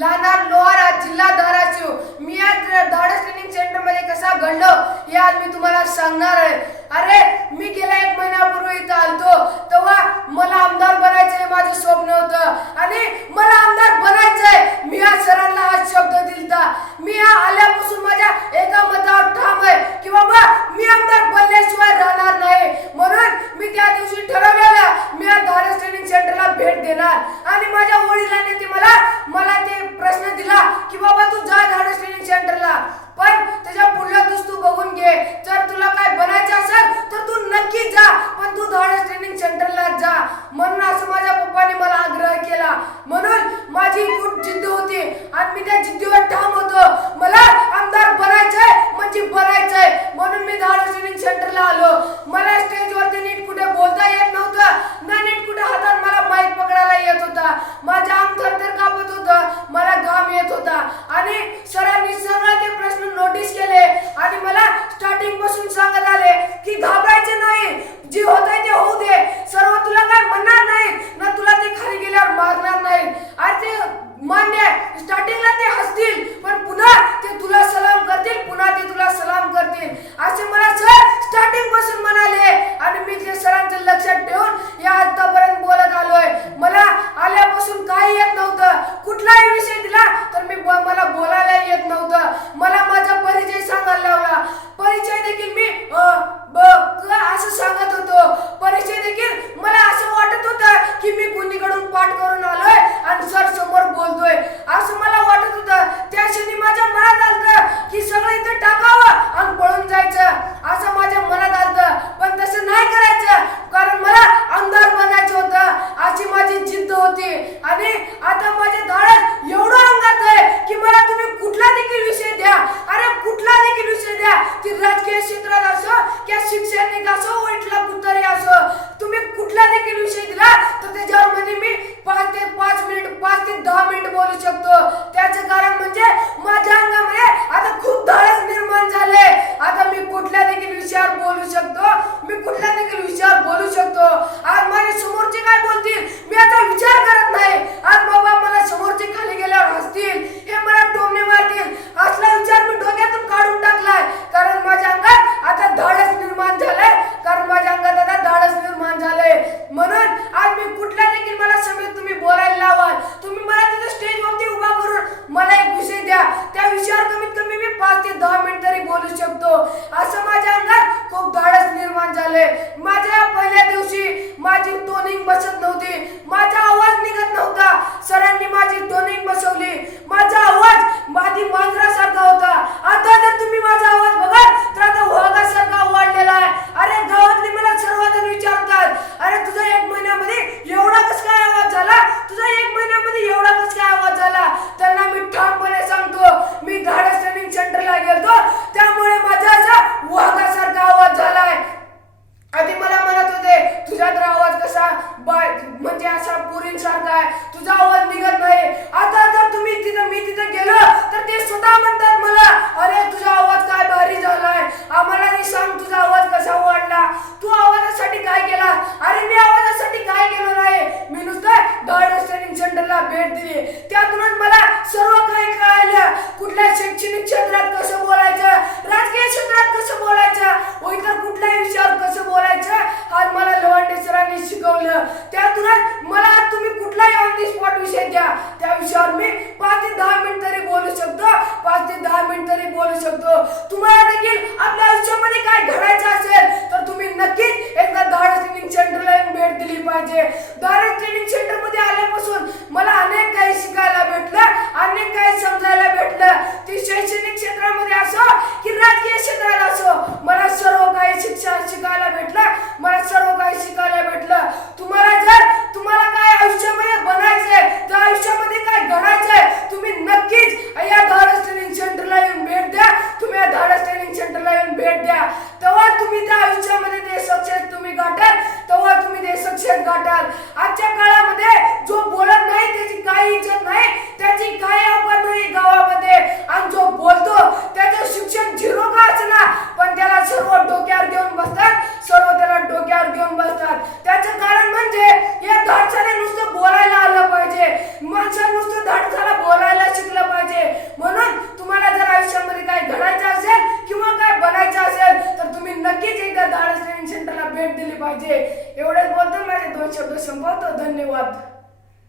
लहान लोहारा जिल्हा धाराशिव. मी आज धाडस ट्रेनिंग सेंटरमध्ये कसा घडलो हे आज मी तुम्हाला सांगणार आहे. अरे मी गेल्या एक महिन्यापूर्वी इथं आलतो. तेव्हा मला आमदार बनायचं हे माझं स्वप्न होतं. आणि मला आमदार बनायचंय. मी या सरांना आज शब्द दिलता. मी या आल्यापासून माझ्या एका मतावर ठाम आहे की बाबा मी आमदार बनल्याशिवाय राहणार नाही. म्हणून मी त्या दिवशी ठरवलेलं मी या धाडस ट्रेनिंग सेंटर भेट देणार. आणि माझ्या वडिलांनी ते मला मला ते प्रश्न दिला की बाबा तू जा धाडस ट्रेनिंग सेंटरला पण त्याच्या पुढल्या तू बघून घे. जर तुला काय बनायचं असेल तर तू नक्की जा. पण तू धाडस ट्रेनिंग सेंटरला जा. म्हणून असं माझ्या पप्पाने मला आग्रह केला. म्हणून माझी खूप जिद्द होती. आणि मी त्या जिद्दीवर ठाम होतो मला आमदार बनायचंय म्हणजे बनायचंय म्हणून मी धाडस ट्रेनिंग सेंटरला आलो मला स्टेजवरती नीट कुठे बोलता येत नव्हतं ना नीट कुठे हातात मला माईक पकडायला येत होता माझा आम थरथर कापत होतं मला घाम येत होता आणि सरांनी सगळं ते प्रश्न नोटीस केले आणि मला स्टार्टिंगपासून सांगत आले की घाबरायचे नाही. जी होत आहे ते होऊ दे सर्व तुला काय म्हणणार नाही ना तुला ते खाली गेल्यावर मारणार नाही आणि ते मान्य आहे स्टार्टिंगला ते हसतील पण पुन्हा ते तुला सलाम करतील पुन्हा ते तुला सलाम करतील असे मला सर स्टार्टिंगपासून म्हणाले आणि मी ते सरांचं लक्षात ठेवून या आतापर्यंत बोलत आलोय मला आल्यापासून काही येत नव्हतं कुठलाही विषय दिला तर मी ब- मला बोलायला येत नव्हतं मला माझा परिचय सांगायला लावला परिचय देखील मी अ, ब- क- असं सांगत होतो परिचय देखील मला असं वाटत होतं की मी कुणीकडून पाठ करून आलोय आणि सर समोर बोलतोय असं मला वाटत होतं त्या क्षणी माझ्या मनात आलतं की सगळं इथं टाकावं आणि पळून जायचं असं माझ्या मनात आलतं पण तसं नाही करायचं कारण मला आमदार बनायचं होतं अशी माझी जिद्द होती आणि आता माझे धाडस एवढं अंगात आहे की मला तुम्ही कुठला देखील विषय द्या अरे कुठला देखील विषय द्या ती राजकीय क्षेत्रात असो किंवा शिक्षणिक असो वाईटला कुतरी असो तुम्ही कुठला देखील विषय दिला तर त्याच्यावर म्हणजे मी पाच ते पाच मिनिट पाच ते दहा मिनिट बोलू शकतो त्याचं कारण म्हणजे माझ्या अंगामध्ये आता खूप धाडस निर्माण झाले आता मी कुठल्या देखील विषयावर बोलू शकतो मी कुठल्या देखील विषयावर बोलू शकतो आज माझे समोरचे काय बोलतील मी आता विचार करत नाही आज बाबा मला समोरचे खाली गेल्यावर हसतील हे मला टोमणे मारतील असला विचार मी डोक्यातून काढून टाकलाय कारण माझ्या अंगात आता धाडस निर्माण झालंय कारण माझ्या अंगात आता धाडस निर्माण झालंय म्हणून आज मी कुठल्या देखील मला समेत तुम्ही बोलायला लावाल तुम्ही मला तिथे स्टेजवरती उभा करून मला एक विषय द्या त्या विषयावर कमीत कमी मी पाच ते दहा मिनिट तरी बोलू शकतो असं माझ्या अंगात खूप धाडस निर्माण झाले माझ्या पहिल्या दिवशी माझी टोनिंग बसत नव्हती माझा आवाज निघत नव्हता सरांनी माझी टोनिंग बसवली माझा आवाज आधी मांजरासारखा होता आता जर तुम्ही माझा आवाज बघाल तर आता वाघासारखा वाढलेला आहे अरे गावातले मला सर्वजण विचारतात अरे तुझा एक महिन्यामध्ये एवढा कस काय आवाज झाला तुझा एक महिन्यामध्ये एवढा कस काय आवाज झाला त्यांना मी ठामपणे सांगतो मी धाडस ट्रेनिंग सेंटरला गेलतो त्यामुळे माझा असा वाघासारखा आवाज झालाय आधी मला म्हणत होते तुझा तर आवाज कसा बाय म्हणजे असा पुरींसारखा आहे तुझा आवाज निघत नाही आता जर तुम्ही तिथं मी तिथं गेलो तर ते स्वतः म्हणतात मला अरे तुझा आवाज काय भारी झालाय आम्हाला नाही सांग तुझा आवाज कसा वाढला तू आवाजासाठी काय केला अरे मी आवाजासाठी काय केलं नाही मी नुसतं धाडस ट्रेनिंग सेंटरला त्यातूनच मला सर्व काही कळालं. कुठल्या शैक्षणिक क्षेत्रात कसं बोलायचं राजकीय क्षेत्रात कसं बोलायचं व इतर कुठल्याही विषयावर कसं बोलायचं आज मला लवंडे सरांनी शिकवलं. त्यातूनच मला तुम्ही कुठलाही ऑन दी स्पॉट विषय द्या. त्या विषयावर मी पाच ते दहा मिनिट तरी बोलू शकतो. पाच ते दहा मिनिट तरी बोलू शकतो. तुम्हाला देखील आपल्या आयुष्यामध्ये काय घडायचं असेल तर तुम्ही नक्कीच एकदा धाडस ट्रेनिंग सेंटरला भेट दिली पाहिजे. धाडस ट्रेनिंग सेंटरमध्ये आल्यापासून मला ती शैक्षणिक क्षेत्रामध्ये असो की राजकीय क्षेत्रात असो मला सर्व काही शिक्षा शिकायला भेटलं मला सर्व काही शिकायला भेटलं तुम्हाला जर तुम्हाला काय आयुष्यामध्ये बनायचंय त्या आयुष्यामध्ये काय घडायचंय तुम्ही नक्कीच या धाडस ट्रेनिंग सेंटरला येऊन भेट द्या तुम्ही या धाडस ट्रेनिंग सेंटरला येऊन भेट द्या तेव्हा तुम्ही त्या आयुष्यामध्ये ते सक्सेस तुम्ही गाठाल तेव्हा तुम्ही ते सक्सेस गाठाल आजच्या काळात पाहिजे. एवढंच बोलतो माझे दोन शब्द संपवतो. धन्यवाद.